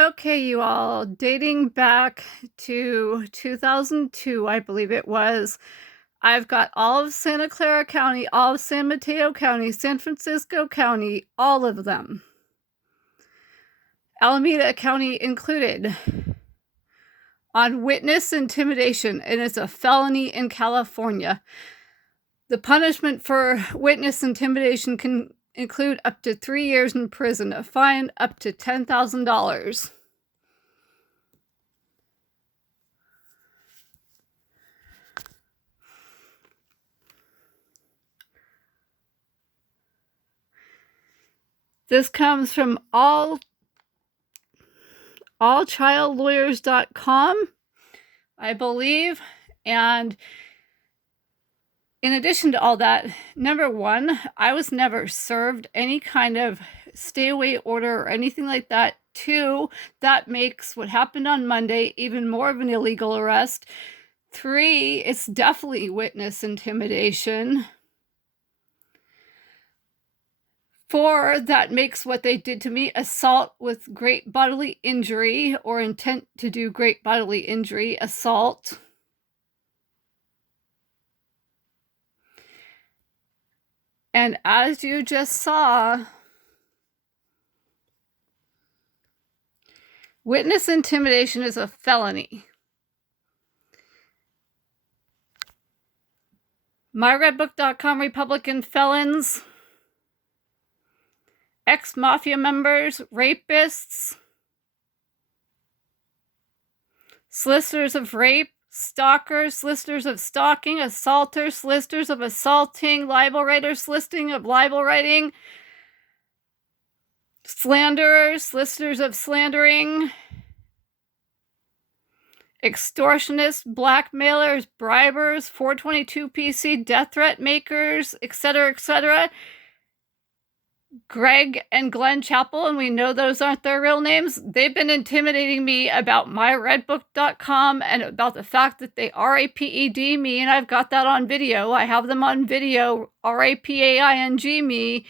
Okay, you all, dating back to 2002, I believe it was, I've got all of Santa Clara County, all of San Mateo County, San Francisco County, all of them. Alameda County included, on witness intimidation, and it's a felony in California. The punishment for witness intimidation can include up to 3 years in prison, a fine up to $10,000. This comes from allchildlawyers.com, I believe. And in addition to all that, number one, I was never served any kind of stay away order or anything like that. Two, that makes what happened on Monday even more of an illegal arrest. Three, it's definitely witness intimidation. 4, that makes what they did to me assault with great bodily injury or intent to do great bodily injury, assault. And as you just saw, witness intimidation is a felony. myredbook.com, Republican felons, ex-mafia members, rapists, solicitors of rape, stalkers, solicitors of stalking, assaulters, solicitors of assaulting, libel writers, soliciting of libel writing, slanderers, solicitors of slandering, extortionists, blackmailers, bribers, 422 PC, death threat makers, etc., etc. Greg and Glen Chapel, and we know those aren't their real names, they've been intimidating me about myredbook.com and about the fact that they RAPED me, and I've got that on video. I have them on video, RAPAING me,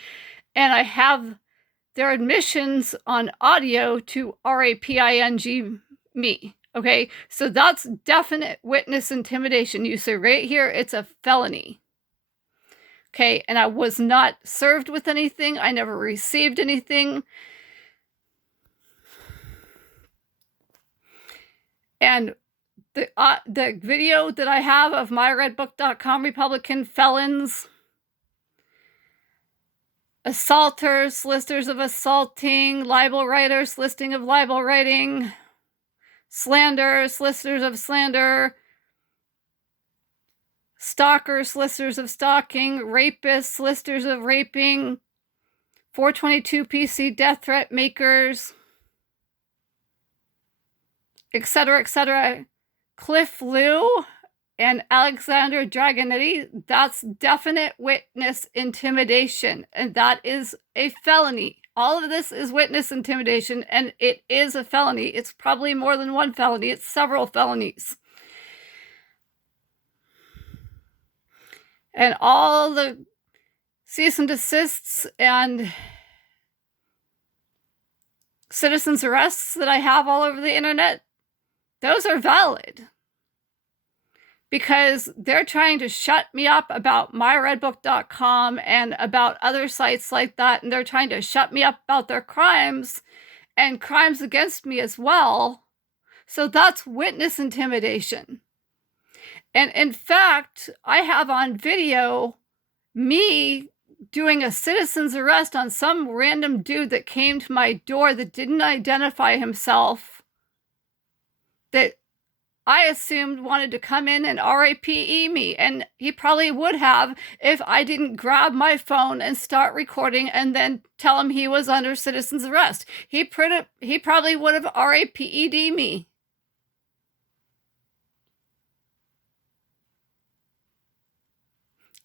and I have their admissions on audio to RAPING me. Okay, so that's definite witness intimidation. You say right here, it's a felony. Okay, and I was not served with anything. I never received anything. And the video that I have of myredbook.com, Republican felons, assaulters, solicitors of assaulting, libel writers, listing of libel writing, slander, solicitors of slander, stalkers, solicitors of stalking, rapists, solicitors of raping, 422 PC, death threat makers, etc., etc. Cliff Liu and Alexandra Dragonetti, that's definite witness intimidation, and that is a felony. All of this is witness intimidation, and it is a felony. It's probably more than one felony. It's several felonies. And all the cease and desists and citizens arrests that I have all over the internet, those are valid. Because they're trying to shut me up about myredbook.com and about other sites like that, and they're trying to shut me up about their crimes and crimes against me as well. So that's witness intimidation. And in fact, I have on video me doing a citizen's arrest on some random dude that came to my door that didn't identify himself, that I assumed wanted to come in and RAPE me, and he probably would have if I didn't grab my phone and start recording and then tell him he was under citizen's arrest. He probably would have RAPED me.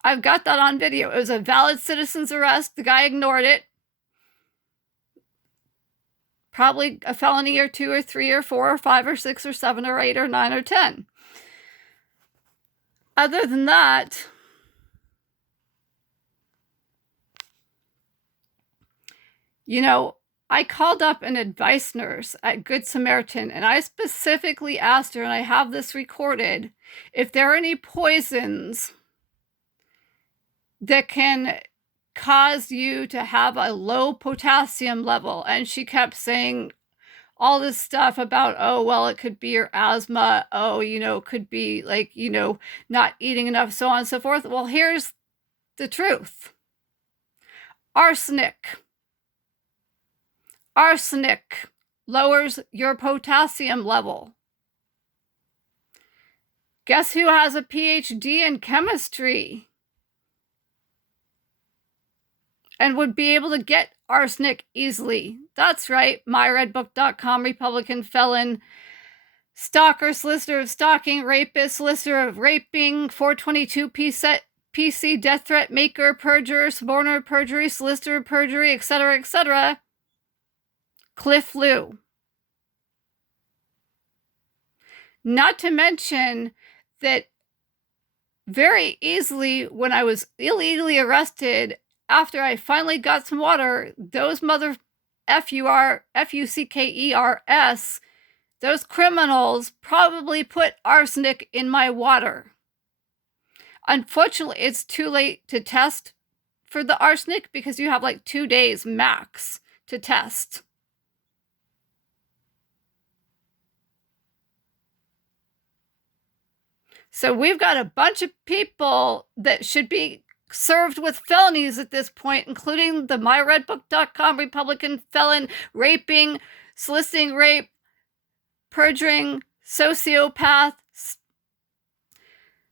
I've got that on video. It was a valid citizen's arrest. The guy ignored it. Probably a felony or 2 or 3 or 4 or 5 or 6 or 7 or 8 or 9 or 10. Other than that, you know, I called up an advice nurse at Good Samaritan, and I specifically asked her, and I have this recorded, if there are any poisons that can cause you to have a low potassium level. And she kept saying all this stuff about, oh, well, it could be your asthma. Oh, it could be like, not eating enough, so on and so forth. Well, here's the truth. Arsenic lowers your potassium level. Guess who has a PhD in chemistry and would be able to get arsenic easily? That's right, myredbook.com, Republican felon, stalker, solicitor of stalking, rapist, solicitor of raping, 422 PC, death threat maker, perjurer, suborner of perjury, solicitor of perjury, etc., etc. Cliff Lew. Not to mention that very easily, when I was illegally arrested, after I finally got some water, those Fuckers, those criminals probably put arsenic in my water. Unfortunately, it's too late to test for the arsenic because you have like 2 days max to test. So we've got a bunch of people that should be served with felonies at this point, including the myredbook.com Republican felon, raping, soliciting rape, perjuring, sociopath,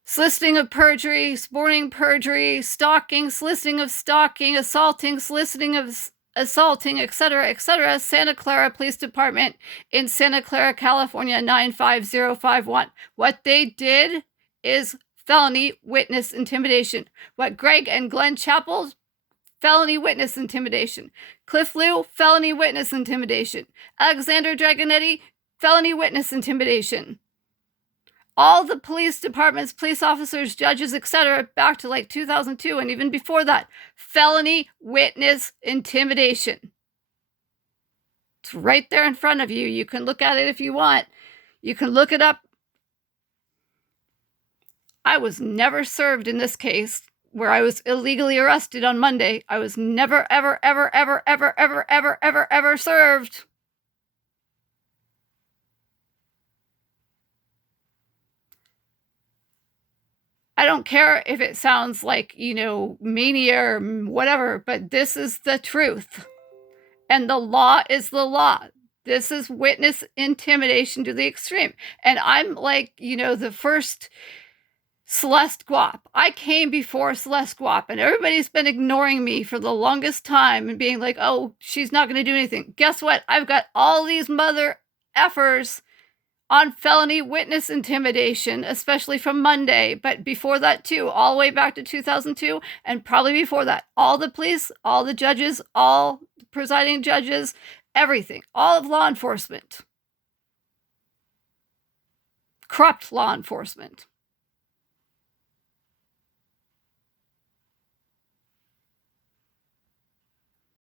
soliciting of perjury, suborning perjury, stalking, soliciting of stalking, assaulting, soliciting of assaulting, etc., etc. Santa Clara Police Department in Santa Clara, California, 95051. What they did is felony witness intimidation. What Greg and Glen Chapel, felony witness intimidation. Cliff Lew, felony witness intimidation. Alexandra Dragonetti, felony witness intimidation. All the police departments, police officers, judges, etc., back to like 2002 and even before that, felony witness intimidation. It's right there in front of you. You can look at it if you want. You can look it up. I was never served in this case where I was illegally arrested on Monday. I was never, ever, ever, ever, ever, ever, ever, ever, ever served. I don't care if it sounds like, mania or whatever, but this is the truth. And the law is the law. This is witness intimidation to the extreme. And I'm like, the first Celeste Guap. I came before Celeste Guap, and everybody's been ignoring me for the longest time and being like, oh, she's not going to do anything. Guess what? I've got all these mother effers on felony witness intimidation, especially from Monday, but before that too, all the way back to 2002, and probably before that, all the police, all the judges, all the presiding judges, everything, all of law enforcement. Corrupt law enforcement.